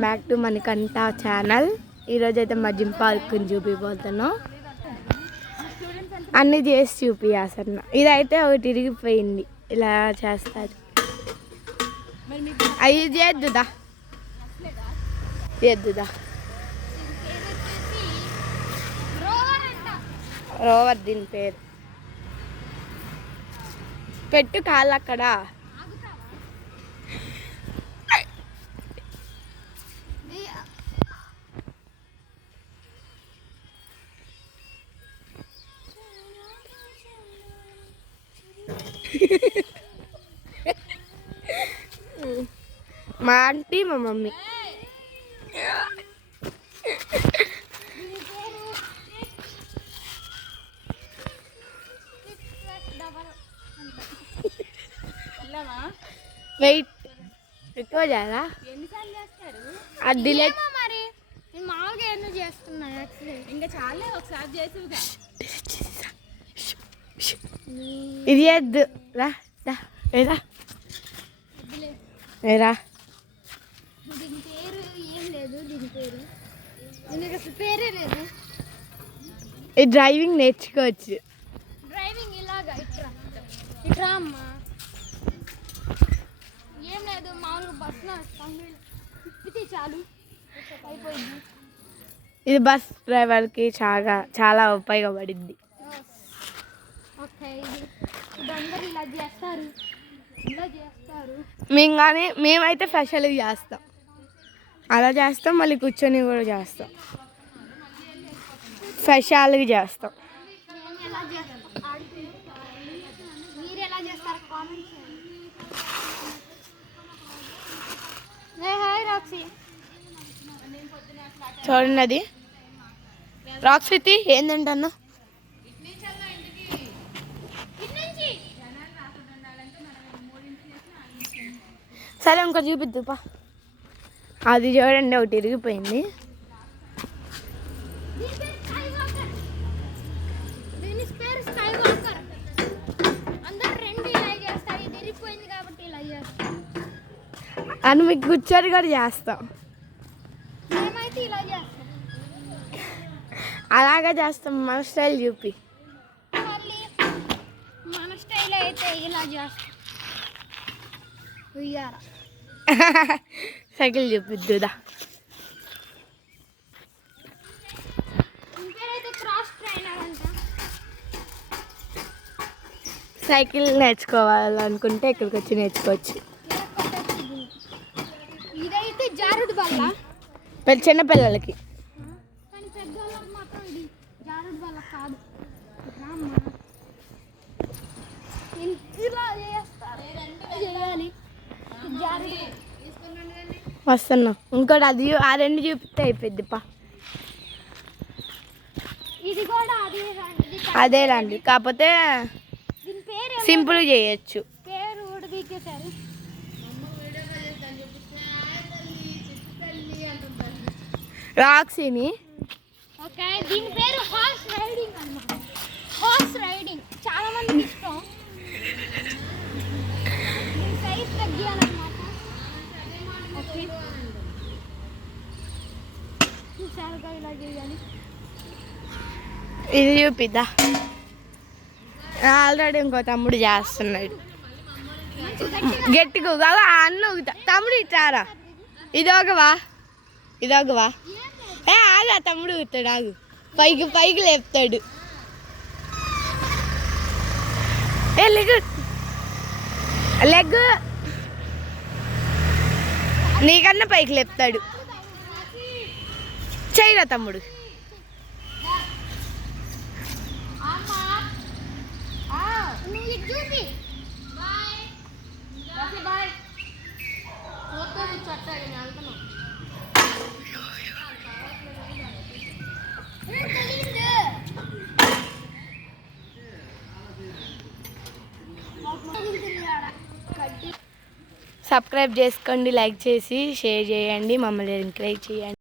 Back to Manikanta channel. ఈరోజు అయితే మా జిమ్ పార్క్ చూపిపోతున్నాం. అన్నీ చేసి చూపియాసన్న. ఇదైతే ఒకటి ఇరిగిపోయింది, ఇలా చేస్తారు. అవి చేద్దుదా చేద్దుదా రోవర్ దీని పేరు. పెట్టు కాళ్ళు అక్కడ. మా ఆంటీ మా మమ్మీ. వెయిట్ ఎక్కువ చేయాలా? అది మరి నేను మామూలుగా ఏమో చేస్తున్నాను. ఇంకా చాలే, ఒకసారి చేసి ఇది వద్దు. రా ఏరా ఏరా. దీని పేరు ఏం లేదు, దీని పేరు దీనికి అసలు పేరే లేదు. ఈ డ్రైవింగ్ నేర్చుకోవచ్చు. డ్రైవింగ్ ఇలాగా ఇట్రా అమ్మా. ఏం లేదు, మామూలుగా బస్సులో తిప్పితే చాలు అయిపోయింది. ఇది బస్ డ్రైవర్కి చాలా ఉపయోగపడింది. ఓకే, ఇది అందరూ ఇలా చేస్తారు. మేమైతే స్పెషల్గా చేస్తాం. అలా చేస్తాం, మళ్ళీ కూర్చొని కూడా చేస్తాం. స్పెషల్గా చేస్తాం. చూడండి, అది రాక్సిటీ ఏంటంటన్నా. సరే ఇంకా చూపిద్దుపా. అది చూడండి, ఒకటి ఇరిగిపోయింది. అని మీకు కూర్చొని కూడా చేస్తాం. అలాగే చేస్తాం. మన స్టైల్ చూపి. మన స్టైల్ అయితే ఇలా చేస్తాం. సైకిల్ చూపిద్దుదా. సైకిల్ నేర్చుకోవాలనుకుంటే ఇక్కడికి వచ్చి నేర్చుకోవచ్చు. ఇదైతే జారుడు బల్ల, చిన్నపిల్లలకి. కానీ పెద్దవాళ్ళకి మాత్రం ఇది జారుడు బల్ల కాదు. వస్తున్నా. ఇంకోటి అది ఆ రెండు చూపిస్తే అయిపోద్దిపా. ఇది కూడా అదే రండి, కాకపోతే సింపుల్ చేయొచ్చు. పేరు కూడా తీసేశారు. రాక్సీని. ఓకే, దీని పేరు హార్స్ రైడింగ్ అన్నమాట. హార్స్ రైడింగ్ చాలా మందికి ఇష్టం. సైజ్ తగ్గియాలన్నమాట. ఓకే, చూసారుగా ఇలా చేయాలి. ఇది చూపిద్దా. ఆల్రెడీ ఇంకో తమ్ముడు చేస్తున్నాడు. గట్టిగా అన్న తమ్ముడు ఇచ్చారా. ఇదొకవా ఆగా. తమ్ముడు ఊతాడు, ఆగు. పైకి లేపుతాడు. లెగ్ నీకన్నా పైకి లేపుతాడు. చేయరా తమ్ముడు. సబ్స్క్రైబ్ చేసుకోండి, లైక్ చేసి షేర్ చేయండి, మమ్మల్ని ఎంకరేజ్ చేయండి.